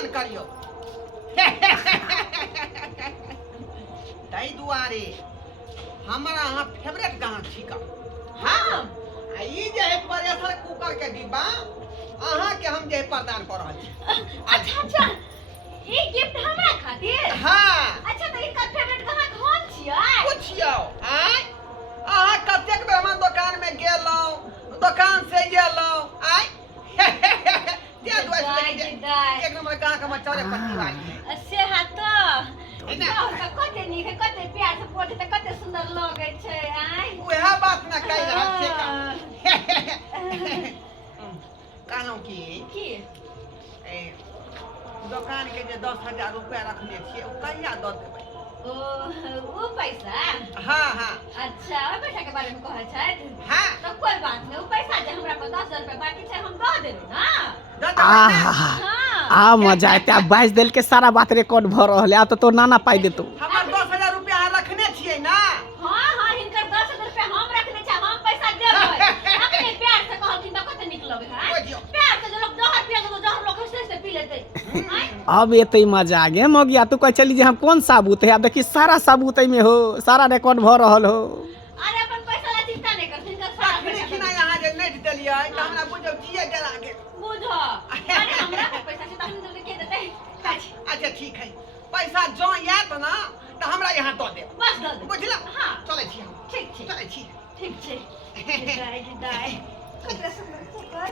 प्रदान करियो तई दुआरे हमारा यहाँ फेवरेट गाना छिका। हाँ ई जे है प्रेशर कुकर के डिब्बा अहाँ के हम जे प्रदान कर रहल छी। अच्छा अच्छा ई गिफ्ट हमरा खातिर। हाँ अच्छा तो इनका फेवरेट गाना कौन छियै पूछियो आय अहाँ कतेक बेर हम दुकान में गेलौ दुकान से गेलौ आय ते दुआरे एक नंबर गाना के मचौरे पट्टी वाली है से हाथ तो कते नीक है कते प्यार से पोटे त कते सुंदर लगे छै आय वह बात ना कह रहल छै कहलौं की ए दुकान के जे 10,000 रुपया रखने छियै ओ कहिया दऽ देबै। ओ पैसा। हाँ हाँ अच्छा ओ पैसा के बारे में कहै छै। हाँ तो कोई बात नहीं, वो पैसा जे हमरा पर 10,000 रुपया बाकी छै हम दऽ देबै ना। आ मजा आते। अब 22 दिल के सारा बात रिकॉर्ड भ रहल है। अब तो तोर नाना पाई देतो। हमर 10,000 रुपया अहाँ रखने छियै ना। हां हां हिनकर 10,000 रुपया हम रखने छै हम पैसा देबै। अपने प्यार से कहलखिन त कते निक लगे है। प्यार से जो लोग 10 रुपया देबो 10 लोग हंसते से पी लेते। अब एते मजा आ गया मगिया तू कह चली जे हम कौन साबुत है। अब देखी सारा साबुत में हो सारा रिकॉर्ड भ रहल हो। अरे अपन पैसा ला चिंता नहीं कर हिनकर सारा अखनी खिना यहाँ जे नहीं देलियै त हमरा बुझब जिए जला गेल। बुझो अरे हमरा पे पैसा छै त हम जल्दी के देतै। अच्छा ठीक है पैसा जो यात ना त हमरा यहाँ दऽ देब बस दऽ दे बुझला। हां चलै छी हम ठीक चलै छी ठीक छै। विदाई विदाई कते सुंदर कुकर